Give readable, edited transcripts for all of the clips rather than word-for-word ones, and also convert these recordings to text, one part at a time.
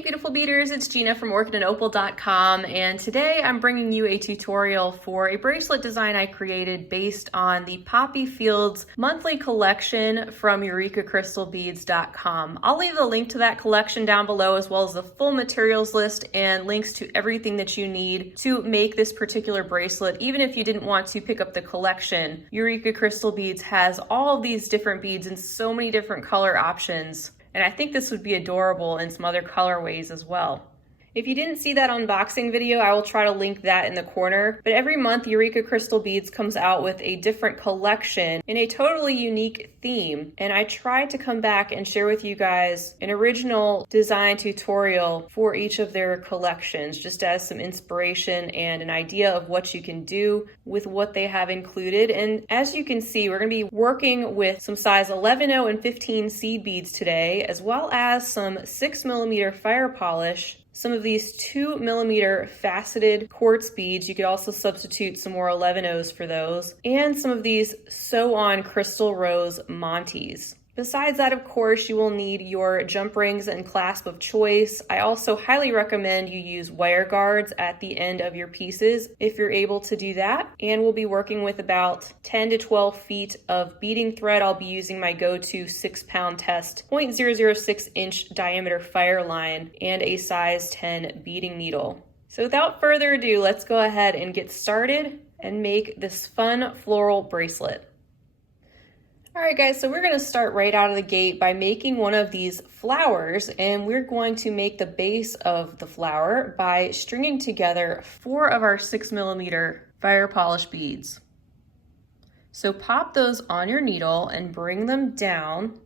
Hey beautiful beaders, it's Gina from orchidandopal.com, and today I'm bringing you a tutorial for a bracelet design I created based on the Poppy Fields monthly collection from EurekaCrystalBeads.com. I'll leave the link to that collection down below, as well as the full materials list and links to everything that you need to make this particular bracelet. Even if you didn't want to pick up the collection, Eureka Crystal Beads has all of these different beads in so many different color options. And I think this would be adorable in some other colorways as well. If you didn't see that unboxing video, I will try to link that in the corner. But every month, Eureka Crystal Beads comes out with a different collection in a totally unique theme. And I tried to come back and share with you guys an original design tutorial for each of their collections, just as some inspiration and an idea of what you can do with what they have included. And as you can see, we're going to be working with some size 11/0 and 15 seed beads today, as well as some 6mm fire polish, some of these 2mm faceted quartz beads. You could also substitute some more 11/0s for those, and some of these sew-on crystal rose Montees. Besides that, of course, you will need your jump rings and clasp of choice. I also highly recommend you use wire guards at the end of your pieces if you're able to do that. And we'll be working with about 10 to 12 feet of beading thread. I'll be using my go-to 6-pound test 0.006 inch diameter Fireline and a size 10 beading needle. So without further ado, let's go ahead and get started and make this fun floral bracelet. All right guys, so we're going to start right out of the gate by making one of these flowers, and we're going to make the base of the flower by stringing together 4 of our 6mm fire polish beads. So pop those on your needle and bring them down,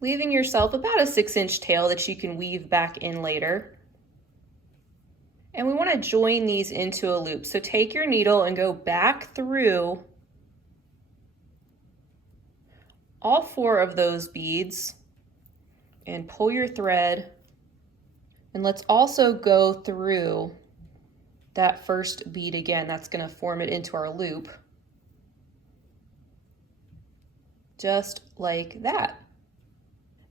leaving yourself about a 6-inch tail that you can weave back in later. And we want to join these into a loop. So take your needle and go back through all 4 of those beads and pull your thread. And let's also go through that first bead again. That's going to form it into our loop. Just like that.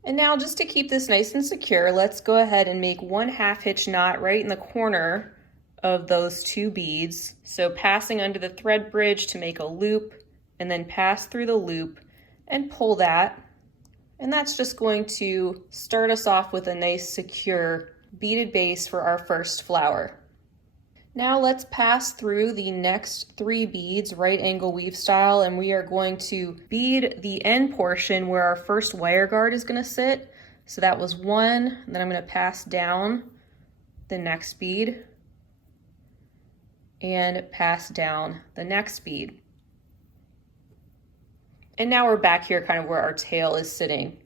And now, just to keep this nice and secure, let's go ahead and make 1/2 hitch knot right in the corner of those 2 beads. So passing under the thread bridge to make a loop, and then pass through the loop and pull that. And that's just going to start us off with a nice secure beaded base for our first flower. Now let's pass through the next 3 beads right angle weave style, and we are going to bead the end portion where our first wire guard is going to sit. So that was 1, and then I'm going to pass down the next bead and pass down the next bead. And now we're back here kind of where our tail is sitting.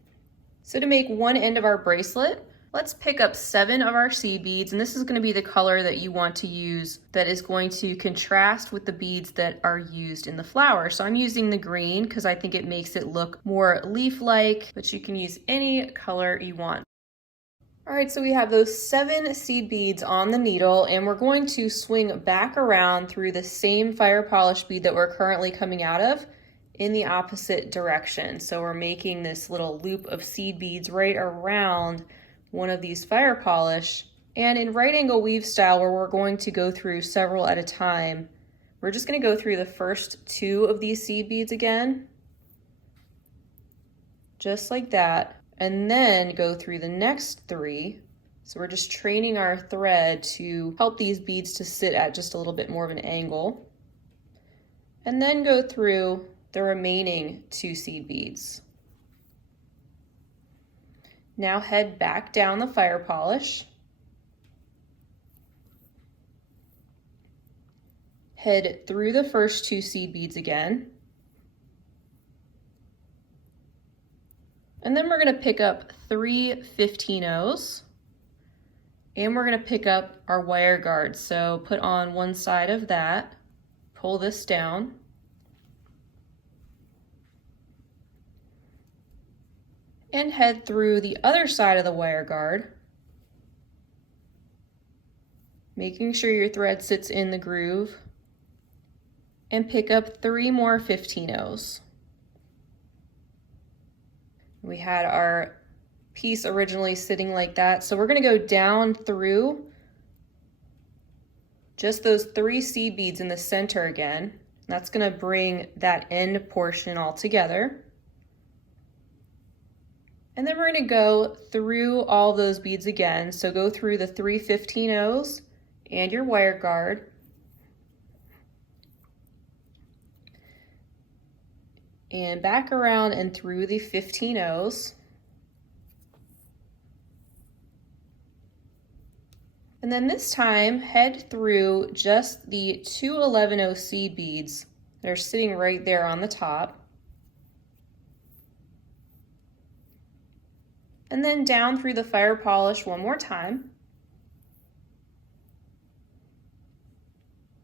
So to make one end of our bracelet, let's pick up 7 of our seed beads, and this is going to be the color that you want to use that is going to contrast with the beads that are used in the flower. So I'm using the green because I think it makes it look more leaf-like, but you can use any color you want. All right, so we have those 7 seed beads on the needle, and we're going to swing back around through the same fire polish bead that we're currently coming out of in the opposite direction. So we're making this little loop of seed beads right around one of these fire polish. And in right angle weave style, where we're going to go through several at a time, we're just going to go through the first 2 of these seed beads again, just like that, and then go through the next 3. So we're just training our thread to help these beads to sit at just a little bit more of an angle, and then go through the remaining 2 seed beads. Now head back down the fire polish, head through the first 2 seed beads again, and then we're going to pick up 3 15/0s, and we're going to pick up our wire guard. So put on one side of that, pull this down, and head through the other side of the wire guard, making sure your thread sits in the groove, and pick up 3 more 15/0s. We had our piece originally sitting like that. So we're going to go down through just those 3 seed beads in the center again. That's going to bring that end portion all together. And then we're going to go through all those beads again. So go through the 3 15-0s and your wire guard. And back around and through the 15-0s. And then this time, head through just the 2 11-0 seed beads that are sitting right there on the top. And then down through the fire polish one more time.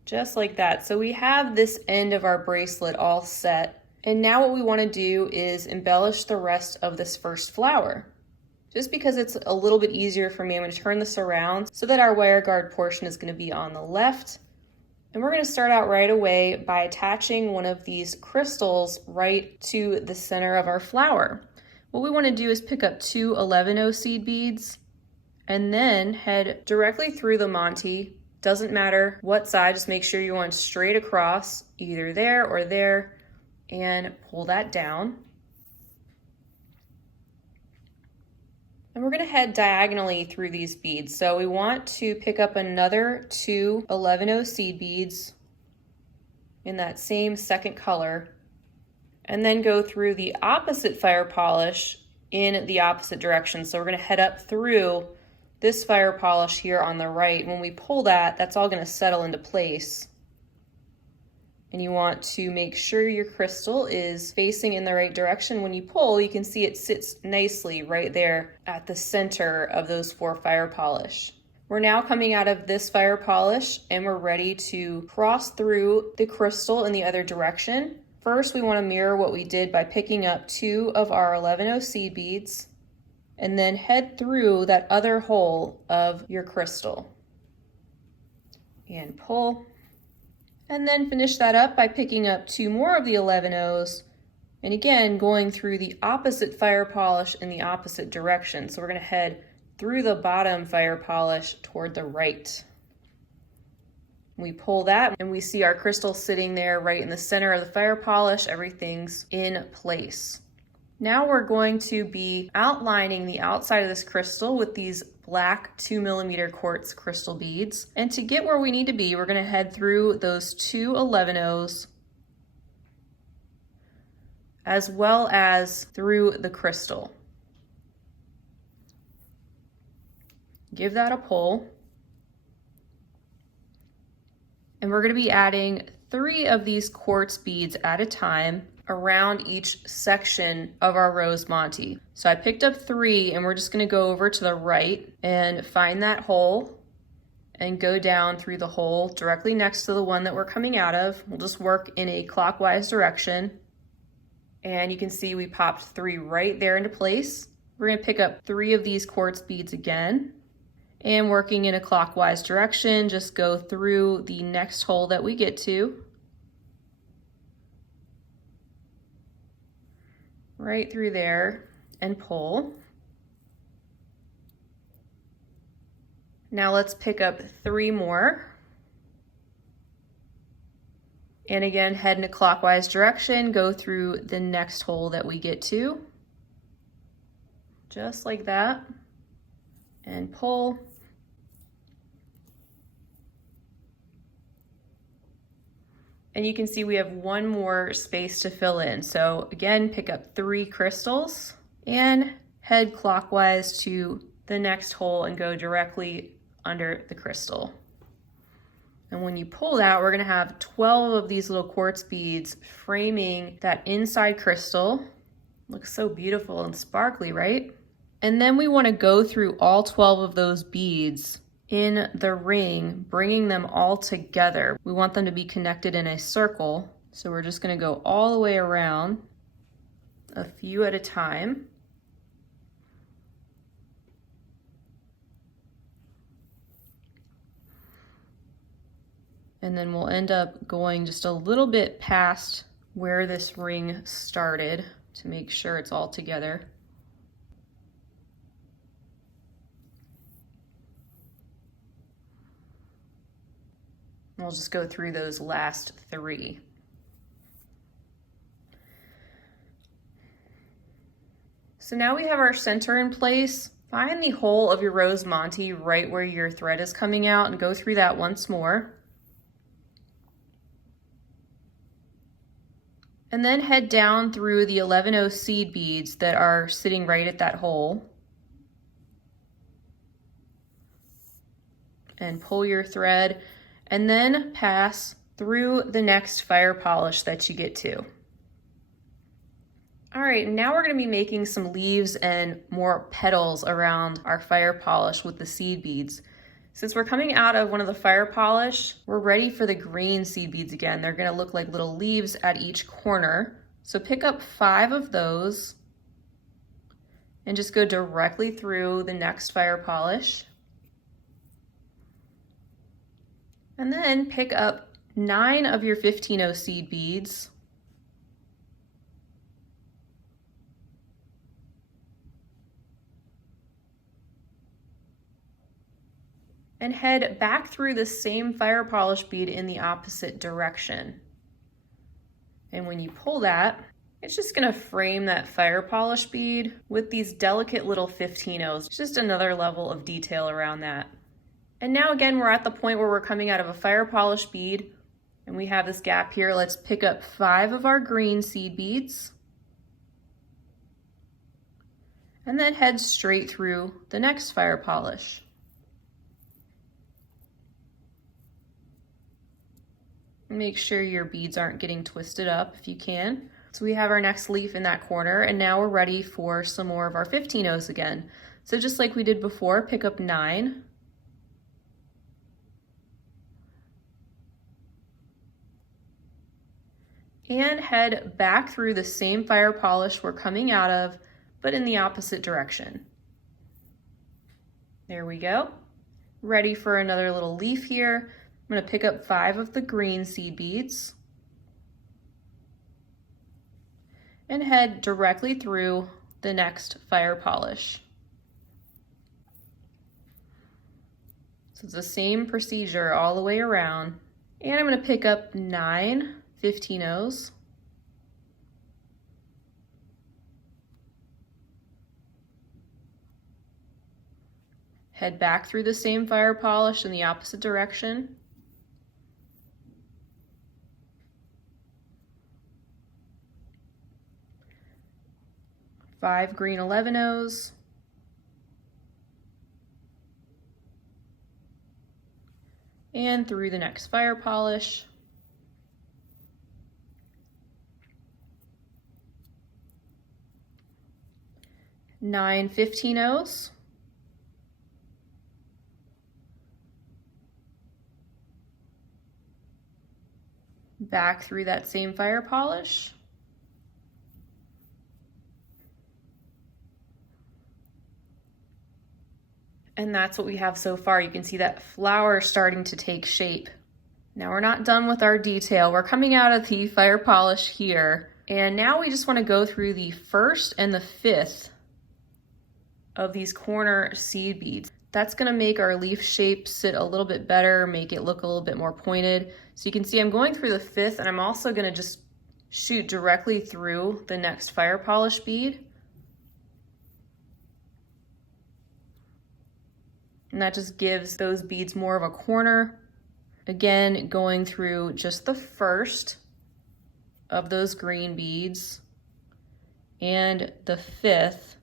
Just like that. So we have this end of our bracelet all set. And now what we want to do is embellish the rest of this first flower. Just because it's a little bit easier for me, I'm going to turn this around so that our wire guard portion is going to be on the left. And we're going to start out right away by attaching one of these crystals right to the center of our flower. What we want to do is pick up 2 11-0 seed beads and then head directly through the Monte. Doesn't matter what side, just make sure you're going straight across, either there or there, and pull that down. And we're going to head diagonally through these beads. So we want to pick up another 2 11-0 seed beads in that same second color, and then go through the opposite fire polish in the opposite direction. So we're going to head up through this fire polish here on the right. When we pull that, that's all going to settle into place. And you want to make sure your crystal is facing in the right direction. When you pull, you can see it sits nicely right there at the center of those 4 fire polish. We're now coming out of this fire polish and we're ready to cross through the crystal in the other direction. First, we want to mirror what we did by picking up 2 of our 11-0 seed beads and then head through that other hole of your crystal and pull. And then finish that up by picking up 2 more of the 11-0s and again going through the opposite fire polish in the opposite direction. So we're going to head through the bottom fire polish toward the right. We pull that and we see our crystal sitting there right in the center of the fire polish. Everything's in place. Now we're going to be outlining the outside of this crystal with these black 2mm quartz crystal beads. And to get where we need to be, we're going to head through those 2 11-0s as well as through the crystal. Give that a pull. And we're going to be adding 3 of these quartz beads at a time around each section of our rose Monte. So I picked up 3 and we're just going to go over to the right and find that hole and go down through the hole directly next to the one that we're coming out of. We'll just work in a clockwise direction. And you can see we popped 3 right there into place. We're going to pick up 3 of these quartz beads again. And working in a clockwise direction, just go through the next hole that we get to. Right through there and pull. Now let's pick up 3 more. And again, head in a clockwise direction, go through the next hole that we get to. Just like that. And pull. And you can see we have 1 more space to fill in. So again, pick up 3 crystals and head clockwise to the next hole and go directly under the crystal. And when you pull that, we're going to have 12 of these little quartz beads framing that inside crystal. Looks so beautiful and sparkly, right? And then we want to go through all 12 of those beads in the ring, bringing them all together. We want them to be connected in a circle. So we're just going to go all the way around, a few at a time. And then we'll end up going just a little bit past where this ring started to make sure it's all together. We'll just go through those last 3. So now we have our center in place. Find the hole of your rose Monte right where your thread is coming out and go through that once more. And then head down through the 11-0 seed beads that are sitting right at that hole. And pull your thread, and then pass through the next fire polish that you get to. All right, now we're gonna be making some leaves and more petals around our fire polish with the seed beads. Since we're coming out of one of the fire polish, we're ready for the green seed beads again. They're gonna look like little leaves at each corner. So pick up 5 of those and just go directly through the next fire polish. And then pick up 9 of your 15-0 seed beads. And head back through the same fire polish bead in the opposite direction. And when you pull that, it's just gonna frame that fire polish bead with these delicate little 15-0s. Just another level of detail around that. And now again, we're at the point where we're coming out of a fire polish bead and we have this gap here. Let's pick up 5 of our green seed beads and then head straight through the next fire polish. Make sure your beads aren't getting twisted up if you can. So we have our next leaf in that corner, and now we're ready for some more of our 15-0s again. So just like we did before, pick up 9. And head back through the same fire polish we're coming out of, but in the opposite direction. There we go. Ready for another little leaf here. I'm going to pick up 5 of the green seed beads and head directly through the next fire polish. So it's the same procedure all the way around. And I'm going to pick up 9 15-0s. Head back through the same fire polish in the opposite direction. Five green 11-0s. And through the next fire polish. 9 15-0s. Back through that same fire polish. And that's what we have so far. You can see that flower starting to take shape. Now we're not done with our detail. We're coming out of the fire polish here. And now we just want to go through the 1st and the 5th of these corner seed beads. That's going to make our leaf shape sit a little bit better, make it look a little bit more pointed. So you can see I'm going through the 5th, and I'm also going to just shoot directly through the next fire polish bead. And that just gives those beads more of a corner. Again, going through just the 1st of those green beads and the 5th,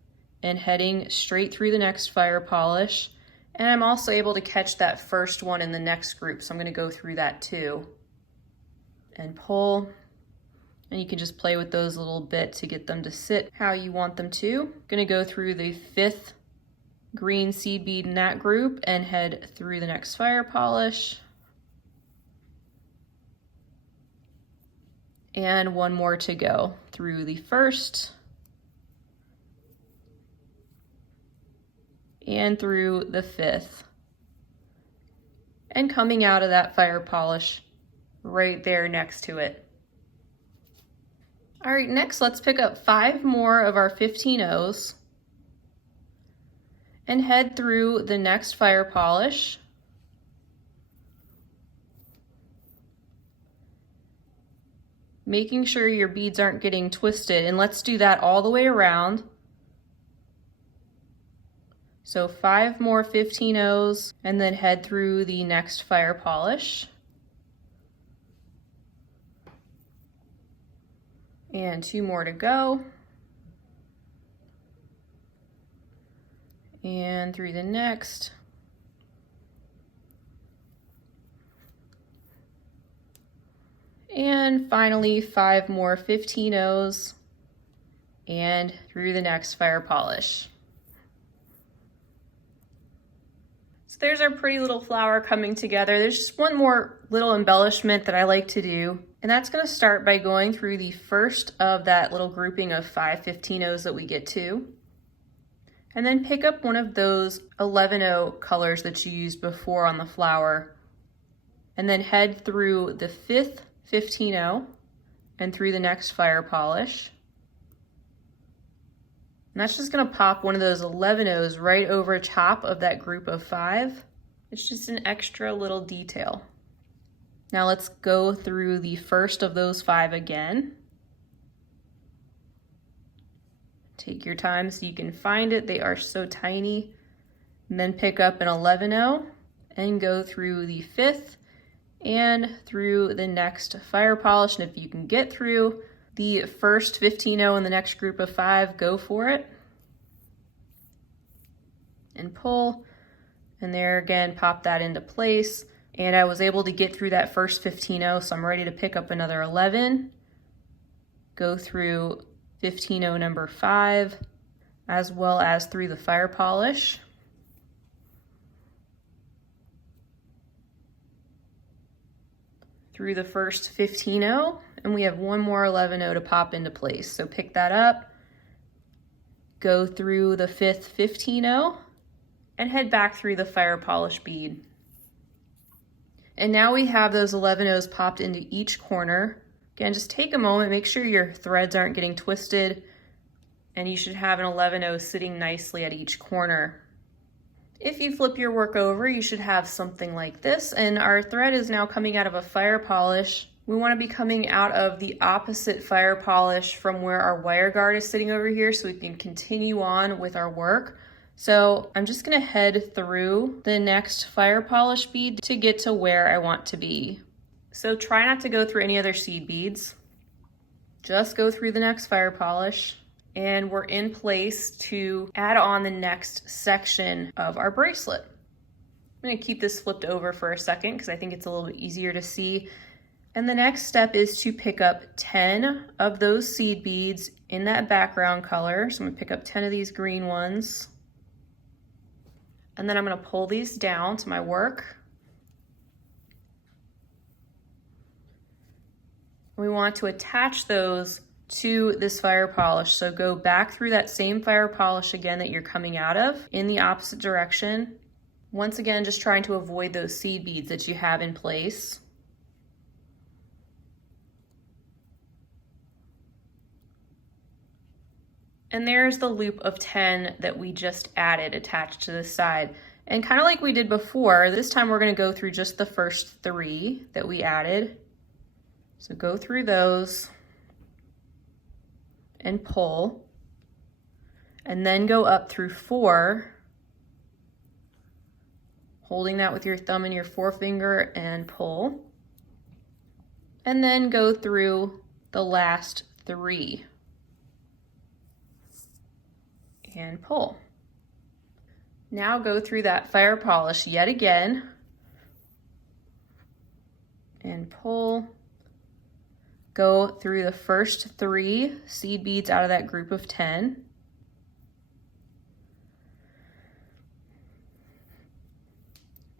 and heading straight through the next fire polish. And I'm also able to catch that 1st one in the next group, so I'm going to go through that too. And pull, and you can just play with those a little bit to get them to sit how you want them to. Going to go through the 5th green seed bead in that group and head through the next fire polish. And one more to go through the 1st and through the 5th. And coming out of that fire polish right there next to it. All right, next let's pick up 5 more of our 15-0s and head through the next fire polish. making sure your beads aren't getting twisted, and let's do that all the way around. So 5 more 15-0s and then head through the next fire polish. And 2 more to go. And through the next. And finally 5 more 15-0s and through the next fire polish. So there's our pretty little flower coming together. There's just one more little embellishment that I like to do, and that's going to start by going through the first of that little grouping of 5 15-0s that we get to, and then pick up one of those 11-0 colors that you used before on the flower, and then head through the 5th 15-0 and through the next fire polish. And that's just gonna pop one of those 11-0s right over top of that group of 5. It's just an extra little detail. Now let's go through the first of those 5 again. Take your time so you can find it. They are so tiny. And then pick up an 11-0 and go through the 5th and through the next fire polish. And if you can get through the first 15-0 in the next group of 5, go for it. And pull, and there again, pop that into place. And I was able to get through that first 15-0, so I'm ready to pick up another 11. Go through 15-0 number 5, as well as through the fire polish. Through the first 15-0, and we have one more 11-0 to pop into place. So pick that up, go through the 5th 15-0, and head back through the fire polish bead. And now we have those 11-0s popped into each corner. Again, just take a moment, make sure your threads aren't getting twisted, and you should have an 11-0 sitting nicely at each corner. If you flip your work over, you should have something like this, and our thread is now coming out of a fire polish. We want to be coming out of the opposite fire polish from where our wire guard is sitting over here, so we can continue on with our work. So I'm just going to head through the next fire polish bead to get to where I want to be. So try not to go through any other seed beads. Just go through the next fire polish, and we're in place to add on the next section of our bracelet. I'm going to keep this flipped over for a second because I think it's a little bit easier to see. And the next step is to pick up 10 of those seed beads in that background color. So I'm going to pick up 10 of these green ones. And then I'm going to pull these down to my work. We want to attach those to this fire polish. So go back through that same fire polish again that you're coming out of in the opposite direction. Once again, just trying to avoid those seed beads that you have in place. And there's the loop of 10 that we just added attached to the side. And kind of like we did before, this time we're going to go through just the first 3 that we added. So go through those and pull, and then go up through 4, holding that with your thumb and your forefinger, and pull, and then go through the last 3 and pull. Now go through that fire polish yet again and pull. Go through the first 3 seed beads out of that group of 10.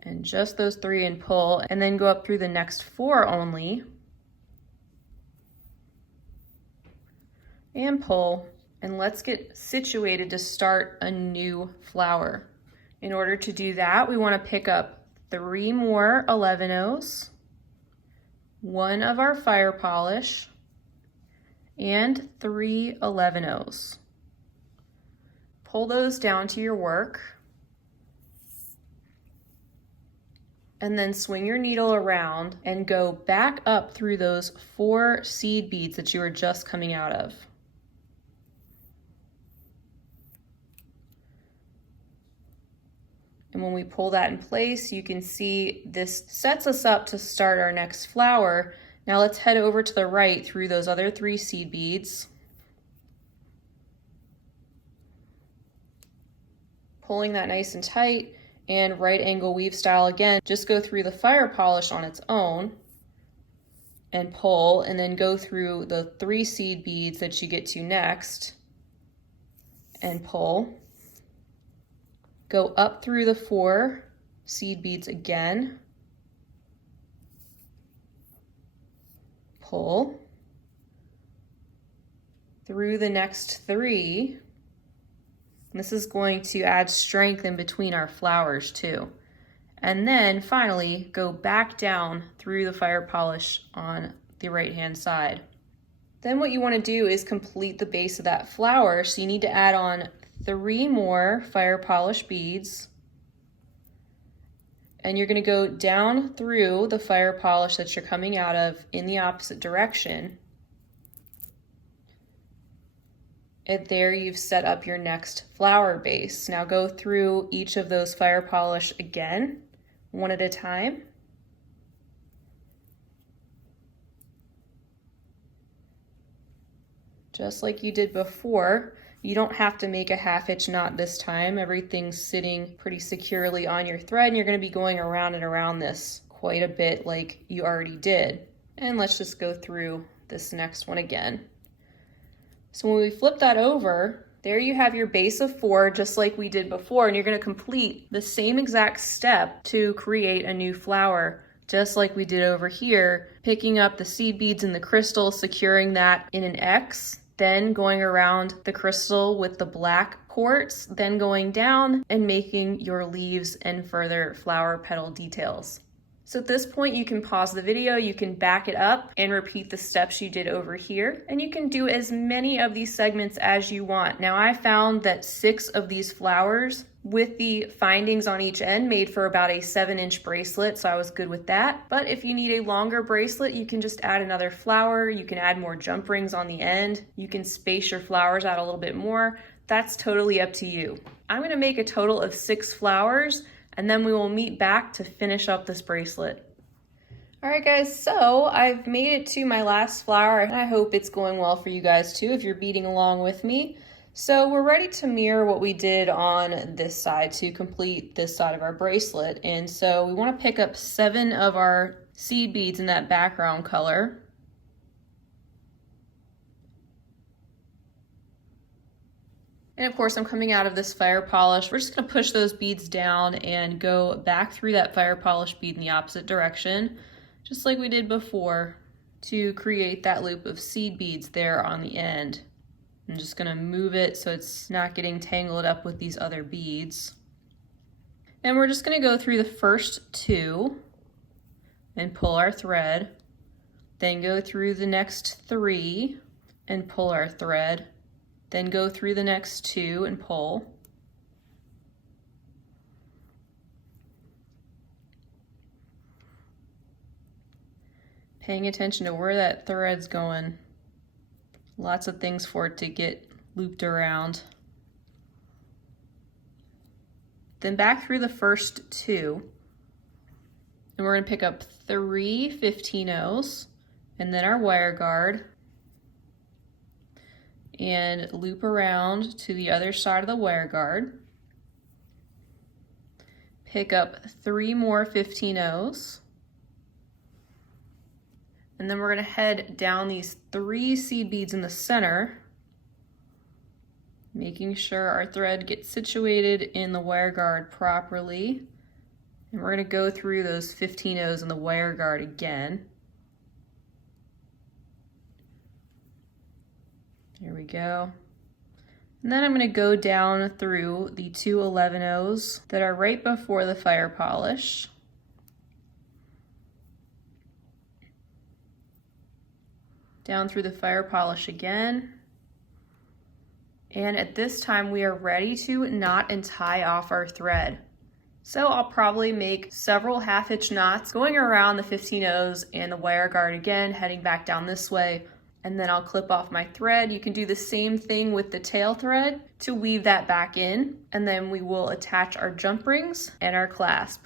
And just those 3 and pull, and then go up through the next 4 only. And pull, and let's get situated to start a new flower. In order to do that, we want to pick up 3 more 11-0s. 1 of our fire polish, and 3 11-0s. Pull those down to your work. and then swing your needle around and go back up through those 4 seed beads that you were just coming out of. And when we pull that in place, you can see this sets us up to start our next flower. Now let's head over to the right through those other 3 seed beads. Pulling that nice and tight, and right angle weave style again. Just go through the fire polish on its own and pull, and then go through the 3 seed beads that you get to next and pull. Go up through the 4 seed beads again, pull through the next 3. This is going to add strength in between our flowers too. And then finally, go back down through the fire polish on the right-hand side. Then what you want to do is complete the base of that flower. So you need to add on 3 more fire polish beads. And you're going to go down through the fire polish that you're coming out of in the opposite direction. And there you've set up your next flower base. Now go through each of those fire polish again, one at a time. Just like you did before. You don't have to make a half hitch knot this time. Everything's sitting pretty securely on your thread, and you're going to be going around and around this quite a bit like you already did. And let's just go through this next one again. So when we flip that over, there you have your base of 4 just like we did before, and you're going to complete the same exact step to create a new flower just like we did over here, picking up the seed beads in the crystal, securing that in an X, then going around the crystal with the black quartz, then going down and making your leaves and further flower petal details. So at this point, you can pause the video, you can back it up and repeat the steps you did over here, and you can do as many of these segments as you want. Now I found that 6 of these flowers with the findings on each end made for about a 7-inch bracelet, so I was good with that. But if you need a longer bracelet, you can just add another flower, you can add more jump rings on the end, you can space your flowers out a little bit more. That's totally up to you. I'm gonna make a total of 6 flowers, and then we will meet back to finish up this bracelet. All right guys, so I've made it to my last flower, and I hope it's going well for you guys too if you're beading along with me. So we're ready to mirror what we did on this side to complete this side of our bracelet. And so we want to pick up 7 of our seed beads in that background color. And of course, I'm coming out of this fire polish. We're just gonna push those beads down and go back through that fire polish bead in the opposite direction, just like we did before, to create that loop of seed beads there on the end. I'm just gonna move it so it's not getting tangled up with these other beads. And we're just gonna go through the first 2 and pull our thread, then go through the next 3 and pull our thread, then go through the next 2 and pull. Paying attention to where that thread's going. Lots of things for it to get looped around. Then back through the first 2. And we're gonna pick up 3 15-ohs and then our wire guard, and loop around to the other side of the wire guard. Pick up 3 more 15-ohs. And then we're gonna head down these 3 seed beads in the center, making sure our thread gets situated in the wire guard properly. And we're gonna go through those 15-ohs in the wire guard again. There we go. And then I'm going to go down through the 2 11-ohs that are right before the fire polish. Down through the fire polish again. And at this time we are ready to knot and tie off our thread. So I'll probably make several half hitch knots going around the 15-0s and the wire guard again, heading back down this way. And then I'll clip off my thread. You can do the same thing with the tail thread to weave that back in. And then we will attach our jump rings and our clasp.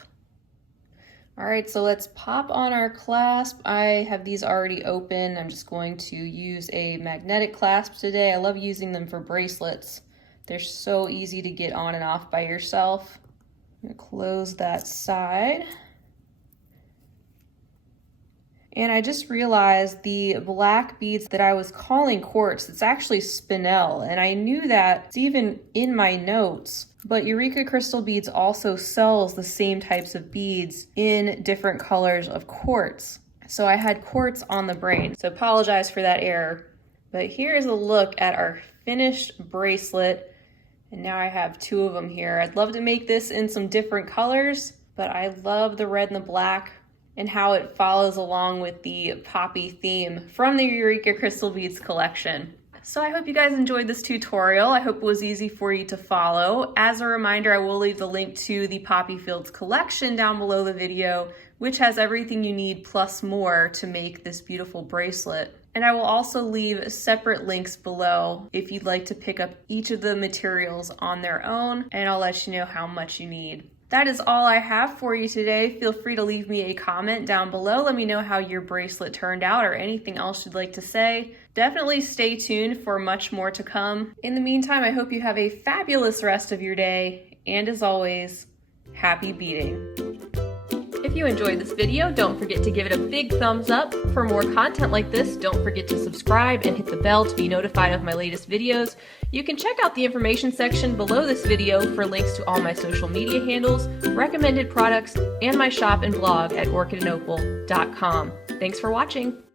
All right, so let's pop on our clasp. I have these already open. I'm just going to use a magnetic clasp today. I love using them for bracelets. They're so easy to get on and off by yourself. I'm gonna close that side. And I just realized the black beads that I was calling quartz, it's actually spinel. And I knew that it's even in my notes, but Eureka Crystal Beads also sells the same types of beads in different colors of quartz. So I had quartz on the brain, so apologize for that error. But here's a look at our finished bracelet. And now I have 2 of them here. I'd love to make this in some different colors, but I love the red and the black and how it follows along with the poppy theme from the Eureka Crystal Beads collection. So I hope you guys enjoyed this tutorial. I hope it was easy for you to follow. As a reminder, I will leave the link to the Poppy Fields collection down below the video, which has everything you need plus more to make this beautiful bracelet. And I will also leave separate links below if you'd like to pick up each of the materials on their own, and I'll let you know how much you need. That is all I have for you today. Feel free to leave me a comment down below. Let me know how your bracelet turned out or anything else you'd like to say. Definitely stay tuned for much more to come. In the meantime, I hope you have a fabulous rest of your day. And as always, happy beading. If you enjoyed this video, don't forget to give it a big thumbs up. For more content like this, don't forget to subscribe and hit the bell to be notified of my latest videos. You can check out the information section below this video for links to all my social media handles, recommended products, and my shop and blog at orchidandopal.com. Thanks for watching.